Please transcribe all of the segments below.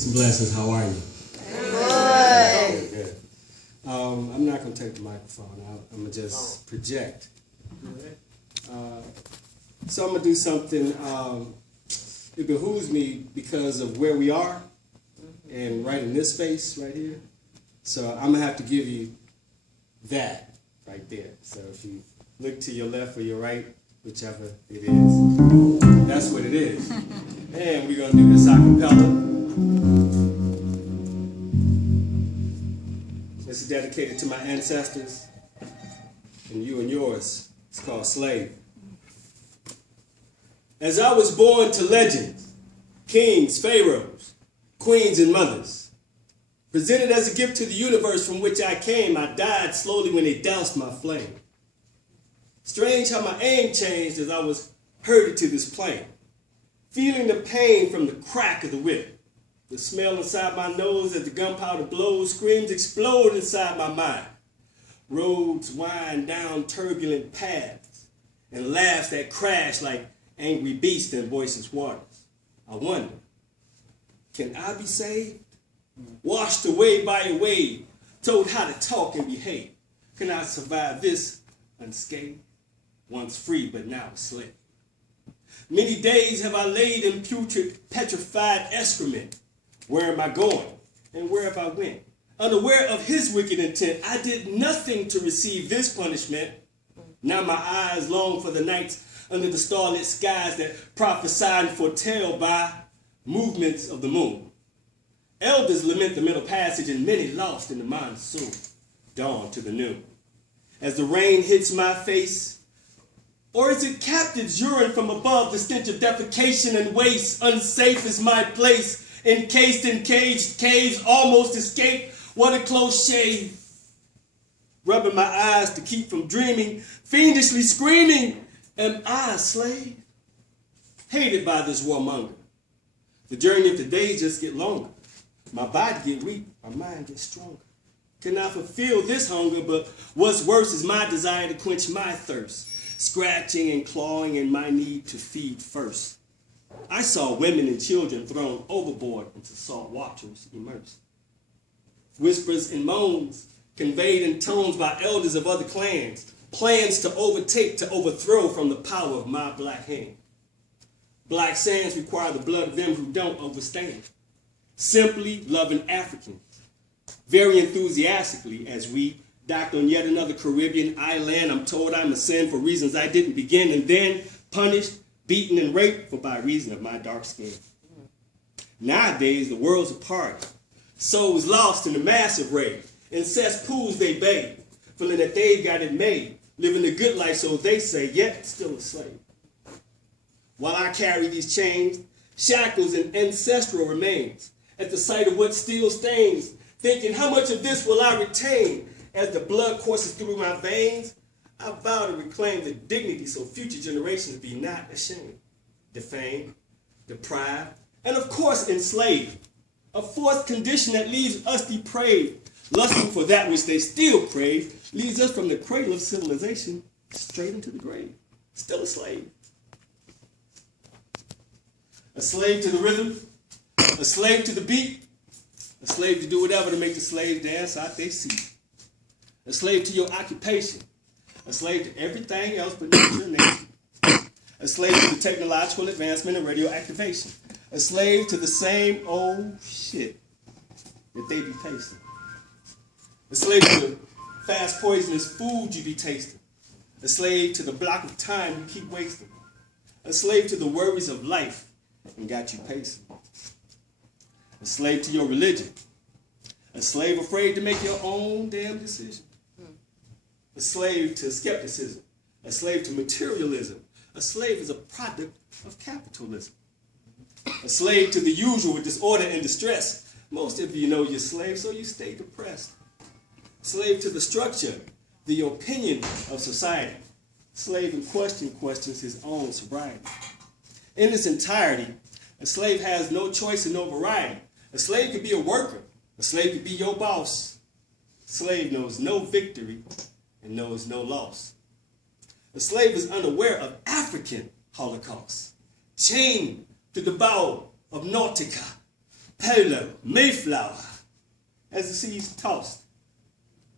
Some blessings. How are you? Good. Good. I'm not going to take the microphone out. I'm going to just project. So I'm going to do something. It behooves me because of where we are and right in this space right here. So I'm going to have to give you that right there. So if you look to your left or your right, whichever it is, that's what it is. And we're going to do this a cappella. This is dedicated to my ancestors and you and yours. It's called S.L.A.V.E. As I was born to legends, kings, pharaohs, queens, and mothers, presented as a gift to the universe from which I came, I died slowly when they doused my flame. Strange how my aim changed as I was herded to this plane, feeling the pain from the crack of the whip. The smell inside my nose as the gunpowder blows, screams explode inside my mind. Roads wind down turbulent paths, and laughs that crash like angry beasts in voiceless waters. I wonder, can I be saved? Washed away by a wave, told how to talk and behave. Can I survive this unscathed? Once free, but now a slave. Many days have I laid in putrid, petrified excrement. Where am I going? And where have I went? Unaware of his wicked intent, I did nothing to receive this punishment. Now my eyes long for the nights under the starlit skies that prophesy and foretell by movements of the moon. Elders lament the middle passage and many lost in the monsoon, dawn to the noon. As the rain hits my face, or is it captives urine from above, the stench of defecation and waste? Unsafe is my place, encased in caged caves, almost escaped. What a close shave. Rubbing my eyes to keep from dreaming, fiendishly screaming, am I a slave? Hated by this warmonger. The journey of the day just get longer. My body get weak, my mind gets stronger. Cannot fulfill this hunger, but what's worse is my desire to quench my thirst, scratching and clawing in my need to feed first. I saw women and children thrown overboard into salt waters immersed. Whispers and moans conveyed in tones by elders of other clans, plans to overtake, to overthrow from the power of my black hand. Black sands require the blood of them who don't overstand. Simply loving Africans, very enthusiastically as we docked on yet another Caribbean island. I'm told I'm a sin for reasons I didn't begin, and then punished, beaten, and raped for by reason of my dark skin. Nowadays, the world's apart. Souls lost in the massive rave. In cesspools they bathe, feeling that they've got it made. Living the good life, so they say, yet still a slave. While I carry these chains, shackles and ancestral remains, at the sight of what still stains, thinking how much of this will I retain? As the blood courses through my veins, I vow to reclaim the dignity so future generations be not ashamed, defamed, deprived, and of course enslaved. A forced condition that leaves us depraved, lusting for that which they still crave, leads us from the cradle of civilization straight into the grave. Still a slave. A slave to the rhythm, a slave to the beat, a slave to do whatever to make the slaves dance out their seat. A slave to your occupation, a slave to everything else but your nation. A slave to the technological advancement and radio activation. A slave to the same old shit that they be tasting. A slave to the fast poisonous food you be tasting. A slave to the block of time you keep wasting. A slave to the worries of life and got you pacing. A slave to your religion. A slave afraid to make your own damn decision. A slave to skepticism. A slave to materialism. A slave is a product of capitalism. A slave to the usual disorder and distress. Most of you know you're slaves, so you stay depressed. Slave to the structure, the opinion of society. Slave in question questions his own sobriety. In its entirety, a slave has no choice and no variety. A slave could be a worker. A slave could be your boss. A slave knows no victory and knows no loss. A slave is unaware of African Holocaust, chained to the bow of Nautica, Halo, Mayflower, as the seas tossed.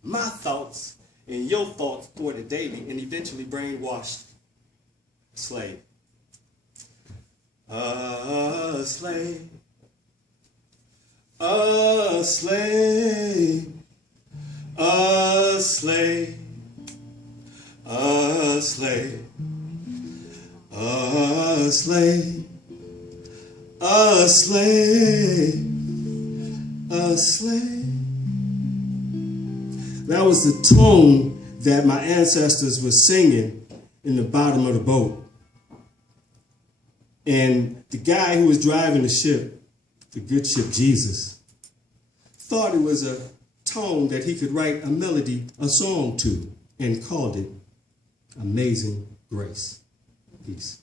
My thoughts and your thoughts thwarted daily and eventually brainwashed. Slave. A slave. A slave. A slave. A slave. A slave. A slave. A slave. That was the tone that my ancestors were singing in the bottom of the boat. And the guy who was driving the ship, the good ship Jesus, thought it was a tone that he could write a melody, a song to, and called it Amazing Grace. Peace.